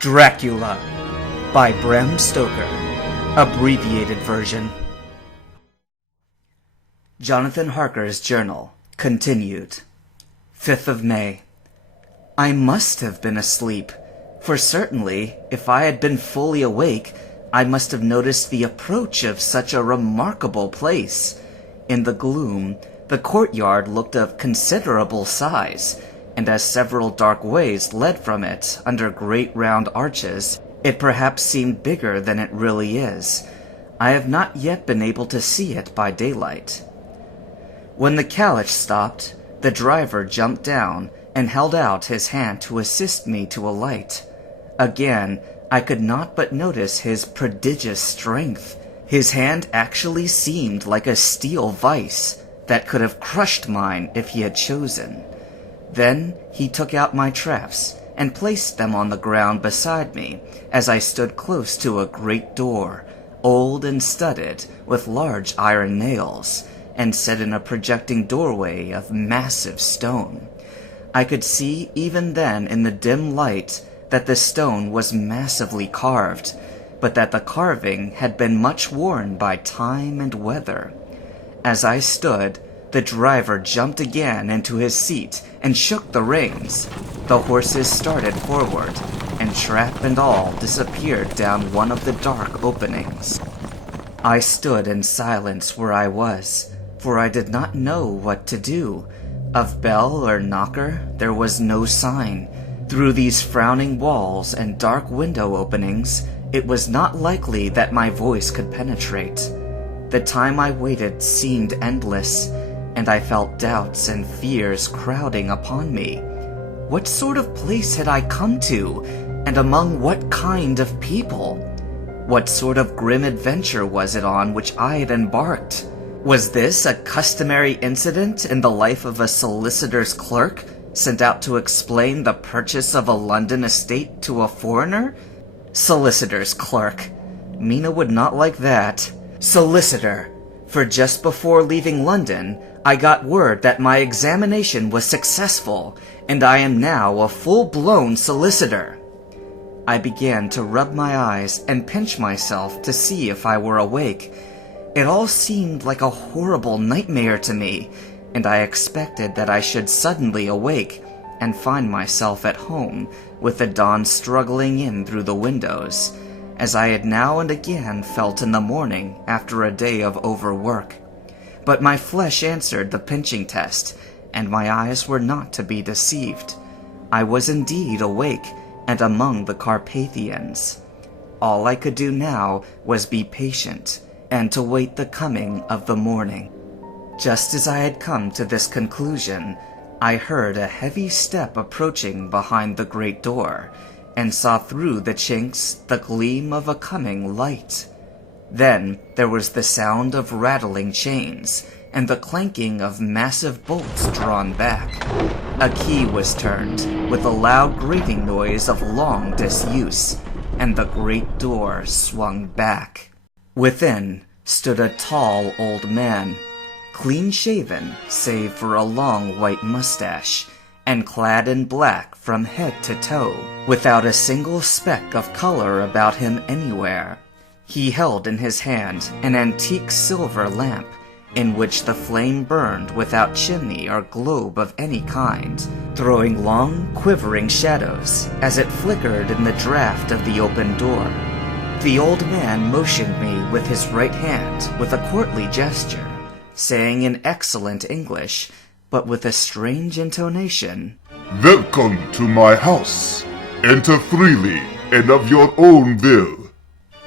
Dracula by Bram Stoker. Abbreviated version. Jonathan Harker's journal. Continued. 5th of May. I must have been asleep, for certainly, if I had been fully awake, I must have noticed the approach of such a remarkable place. In the gloom, the courtyard looked of considerable size, and as several dark ways led from it under great round arches, it perhaps seemed bigger than it really is. I have not yet been able to see it by daylight. When the carriage stopped, the driver jumped down and held out his hand to assist me to alight. Again, I could not but notice his prodigious strength. His hand actually seemed like a steel vice that could have crushed mine if he had chosen. Then he took out my traps and placed them on the ground beside me as I stood close to a great door, old and studded with large iron nails, and set in a projecting doorway of massive stone. I could see even then in the dim light that the stone was massively carved, but that the carving had been much worn by time and weather. As I stood, the driver jumped again into his seat and shook the reins. The horses started forward, and trap and all disappeared down one of the dark openings. I stood in silence where I was, for I did not know what to do. Of bell or knocker there was no sign. Through these frowning walls and dark window openings, it was not likely that my voice could penetrate. The time I waited seemed endless, and I felt doubts and fears crowding upon me. What sort of place had I come to, and among what kind of people? What sort of grim adventure was it on which I had embarked? Was this a customary incident in the life of a solicitor's clerk, sent out to explain the purchase of a London estate to a foreigner? Solicitor's clerk. Mina would not like that. Solicitor. For just before leaving London, I got word that my examination was successful, and I am now a full-blown solicitor. I began to rub my eyes and pinch myself to see if I were awake. It all seemed like a horrible nightmare to me, and I expected that I should suddenly awake and find myself at home, with the dawn struggling in through the windows, as I had now and again felt in the morning after a day of overwork. But my flesh answered the pinching test, and my eyes were not to be deceived. I was indeed awake, and among the Carpathians. All I could do now was be patient, and to wait the coming of the morning. Just as I had come to this conclusion, I heard a heavy step approaching behind the great door, and saw through the chinks the gleam of a coming light. Then there was the sound of rattling chains, and the clanking of massive bolts drawn back. A key was turned, with a loud grating noise of long disuse, and the great door swung back. Within stood a tall old man, clean-shaven save for a long white mustache, and clad in black from head to toe, without a single speck of color about him anywhere. He held in his hand an antique silver lamp, in which the flame burned without chimney or globe of any kind, throwing long, quivering shadows as it flickered in the draught of the open door. The old man motioned me with his right hand with a courtly gesture, saying in excellent English, but with a strange intonation, "Welcome to my house. Enter freely and of your own will."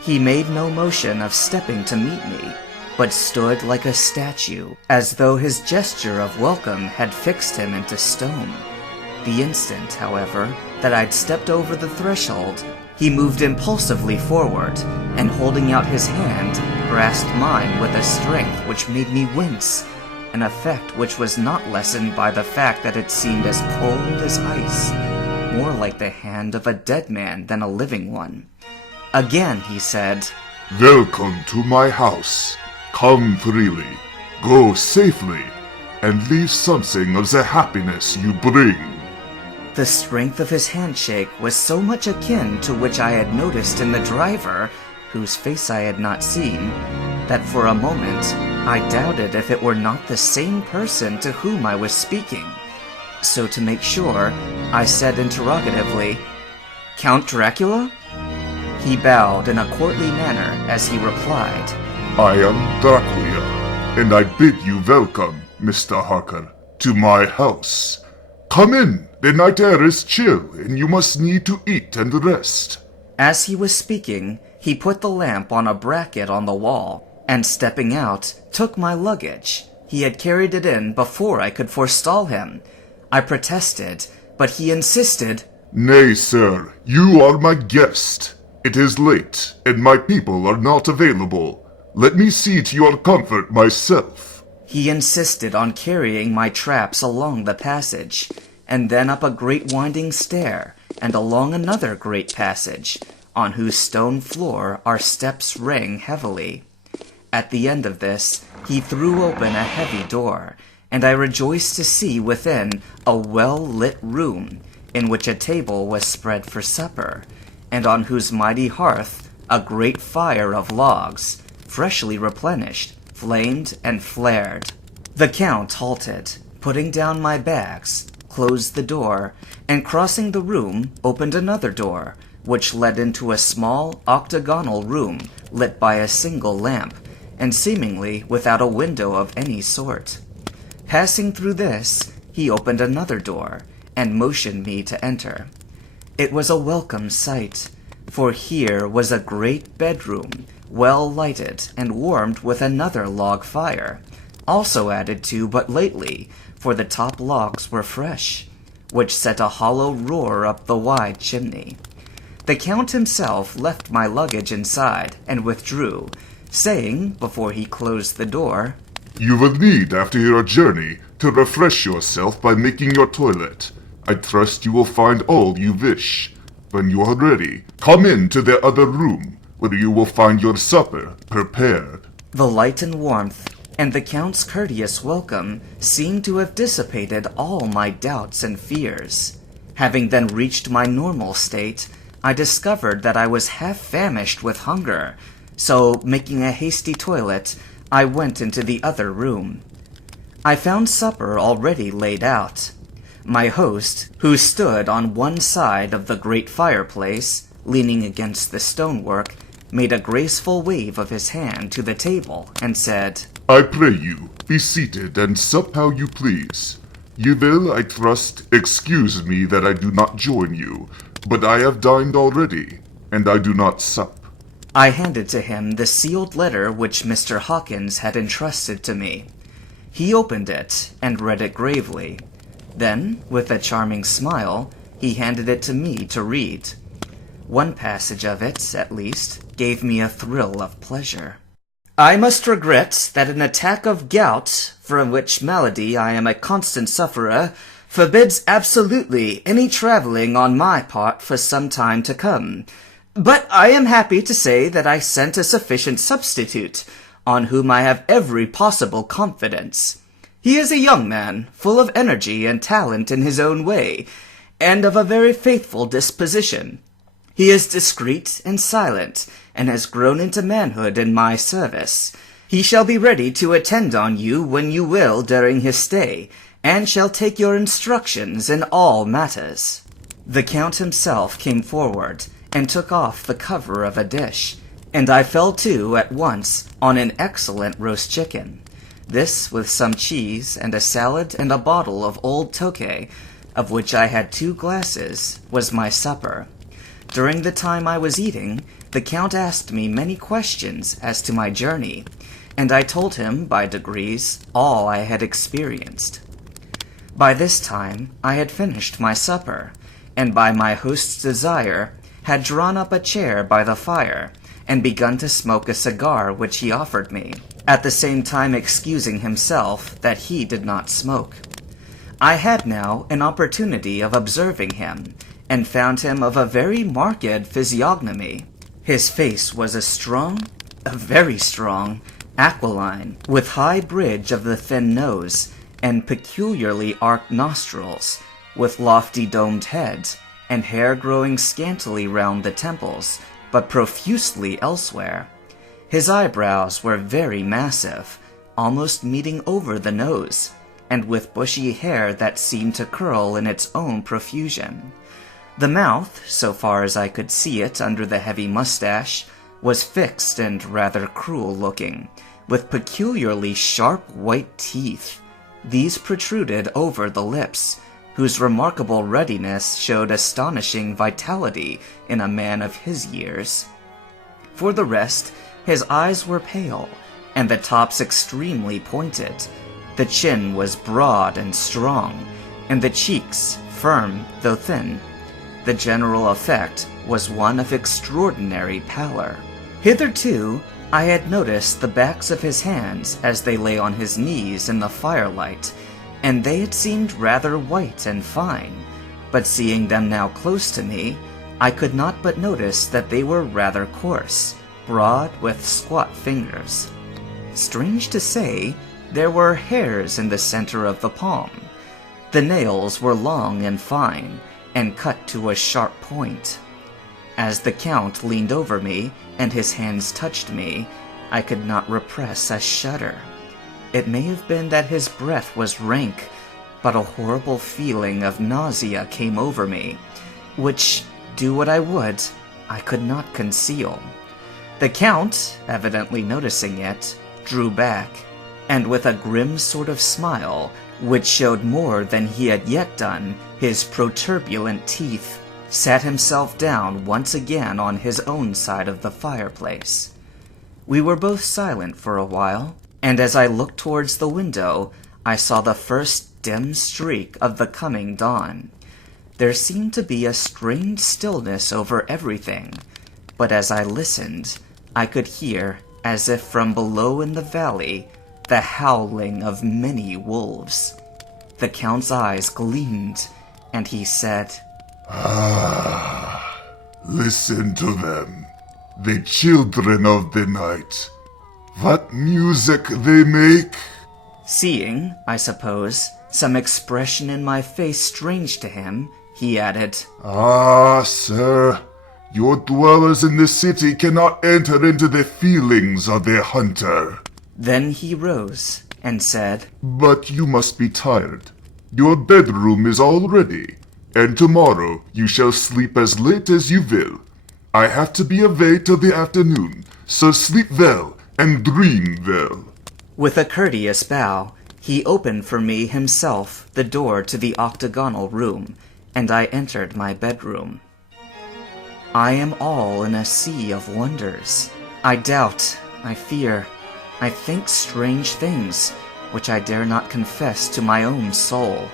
He made no motion of stepping to meet me, but stood like a statue, as though his gesture of welcome had fixed him into stone. The instant, however, that I'd stepped over the threshold, he moved impulsively forward, and holding out his hand, grasped mine with a strength which made me wince, an effect which was not lessened by the fact that it seemed as cold as ice, more like the hand of a dead man than a living one. Again he said, "Welcome to my house. Come freely, go safely, and leave something of the happiness you bring." The strength of his handshake was so much akin to which I had noticed in the driver, whose face I had not seen, that for a moment I doubted if it were not the same person to whom I was speaking. So to make sure, I said interrogatively, "Count Dracula?" He bowed in a courtly manner as he replied, I am Dracula, and I bid you welcome, Mr. Harker, to my house. Come in, the night air is chill, and you must need to eat and rest. As he was speaking, he put the lamp on a bracket on the wall, and stepping out, took my luggage. He had carried it in before I could forestall him. I protested, but he insisted, Nay, sir, you are my guest. It is late, and my people are not available. Let me see to your comfort myself. He insisted on carrying my traps along the passage, and then up a great winding stair, and along another great passage, on whose stone floor our steps rang heavily. At the end of this, he threw open a heavy door, and I rejoiced to see within a well-lit room, in which a table was spread for supper, and on whose mighty hearth a great fire of logs, freshly replenished, flamed and flared. The Count halted, putting down my bags, closed the door, and crossing the room, opened another door, which led into a small octagonal room lit by a single lamp, and seemingly without a window of any sort. Passing through this, he opened another door, and motioned me to enter. It was a welcome sight, for here was a great bedroom, well lighted and warmed with another log fire, also added to but lately, for the top logs were fresh, which set a hollow roar up the wide chimney. The Count himself left my luggage inside and withdrew, saying, before he closed the door, You will need, after your journey, to refresh yourself by making your toilet. I trust you will find all you wish. When you are ready, come into the other room, where you will find your supper prepared. The light and warmth, and the Count's courteous welcome seemed to have dissipated all my doubts and fears. Having then reached my normal state, I discovered that I was half famished with hunger, so, making a hasty toilet, I went into the other room. I found supper already laid out. My host, who stood on one side of the great fireplace, leaning against the stonework, made a graceful wave of his hand to the table and said, I pray you, be seated and sup how you please. You will, I trust, excuse me that I do not join you, but I have dined already, and I do not sup. I handed to him the sealed letter which Mr. Hawkins had entrusted to me. He opened it and read it gravely. Then, with a charming smile, he handed it to me to read. One passage of it, at least, gave me a thrill of pleasure. I must regret that an attack of gout, from which malady I am a constant sufferer, forbids absolutely any travelling on my part for some time to come. But I am happy to say that I sent a sufficient substitute, on whom I have every possible confidence. He is a young man, full of energy and talent in his own way, and of a very faithful disposition. He is discreet and silent, and has grown into manhood in my service. He shall be ready to attend on you when you will during his stay, and shall take your instructions in all matters. The Count himself came forward, and took off the cover of a dish, and I fell to at once on an excellent roast chicken. This, with some cheese, and a salad, and a bottle of old Tokay, of which I had 2 glasses, was my supper. During the time I was eating, the Count asked me many questions as to my journey, and I told him, by degrees, all I had experienced. By this time I had finished my supper, and by my host's desire had drawn up a chair by the fire, and begun to smoke a cigar which he offered me, at the same time excusing himself that he did not smoke. I had now an opportunity of observing him, and found him of a very marked physiognomy. His face was a very strong, aquiline, with high bridge of the thin nose, and peculiarly arched nostrils, with lofty domed head, and hair growing scantily round the temples, but profusely elsewhere. His eyebrows were very massive, almost meeting over the nose, and with bushy hair that seemed to curl in its own profusion. The mouth, so far as I could see it under the heavy mustache, was fixed and rather cruel-looking, with peculiarly sharp white teeth. These protruded over the lips, whose remarkable ruddiness showed astonishing vitality in a man of his years. For the rest, his eyes were pale, and the tops extremely pointed. The chin was broad and strong, and the cheeks firm though thin. The general effect was one of extraordinary pallor. Hitherto, I had noticed the backs of his hands as they lay on his knees in the firelight, and they had seemed rather white and fine, but seeing them now close to me, I could not but notice that they were rather coarse, broad with squat fingers. Strange to say, there were hairs in the center of the palm. The nails were long and fine, and cut to a sharp point. As the Count leaned over me, and his hands touched me, I could not repress a shudder. It may have been that his breath was rank, but a horrible feeling of nausea came over me, which, do what I would, I could not conceal. The Count, evidently noticing it, drew back, and with a grim sort of smile, which showed more than he had yet done his protuberant teeth, sat himself down once again on his own side of the fireplace. We were both silent for a while, and as I looked towards the window, I saw the first dim streak of the coming dawn. There seemed to be a strained stillness over everything, but as I listened, I could hear, as if from below in the valley, the howling of many wolves. The Count's eyes gleamed, and he said, "Ah, listen to them, the children of the night. What music they make!" Seeing, I suppose, some expression in my face strange to him, he added, "Ah, sir, your dwellers in the city cannot enter into the feelings of their hunter." Then he rose and said, "But you must be tired. Your bedroom is all ready, and tomorrow you shall sleep as late as you will. I have to be away till the afternoon, so sleep well and dream well." With a courteous bow, he opened for me himself the door to the octagonal room, and I entered my bedroom. I am all in a sea of wonders. I doubt, I fear, I think strange things, which I dare not confess to my own soul.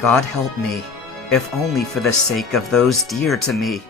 God help me, if only for the sake of those dear to me.